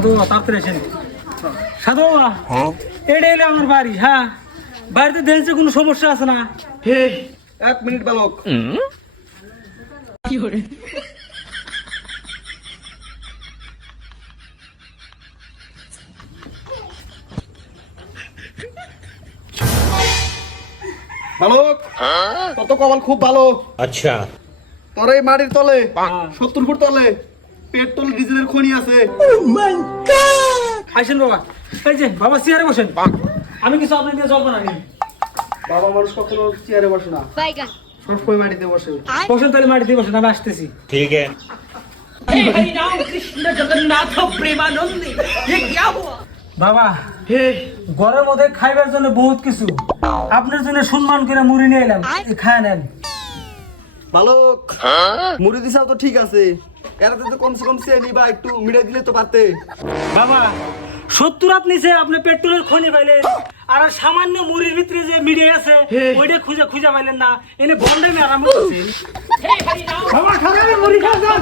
সাধু বাবা তাড়াতাড়ি আসেন। সাধু বাবা এটা এলে আমার বাড়ি। হ্যাঁ, বাড়িতে দেখছে কোনো সমস্যা আছে না? হে 1 মিনিট বালক। বালক কত কপাল খুব ভালো। अच्छा তোর এই মাটির তলে 70 ফুট তলে পেট্রোল ডিজেলের খনি আছে। আসেন বাবা, এই যে বাবা চেয়ারে বসেন, আমি কিছু আপনার দিয়ে জল বানানি। বাবা মানুষ কখনো চেয়ারে বসে না, সবসময় মাটিতে বসে। বসেন তাহলে মাটি দিয়ে বসেন, আমি আসতেছি। ठीक है বাবা ঘরের মধ্যে খাইবার জন্য বহুত কিছু, আপনার জন্য সম্মান করে মুড়ি নিয়ে এলাম, খায় নেন। বালক মুড়ি দিছাও তো ঠিক আছে, এরাতে তো কমসে কম চেনি বা একটু মিড়ে দিলে তো পারতে। বাবা 70 আপনি যে আপনি পেট্রোলের খনি পাইলেন, আর সামান্য মুড়ির ভিতরে যে মিডিয়া আছে ওইটা খুঁজে পাইলেন না, এনে বন্ডামি আরাম করছেন। বাবা খাবেন মুড়ি খাবেন?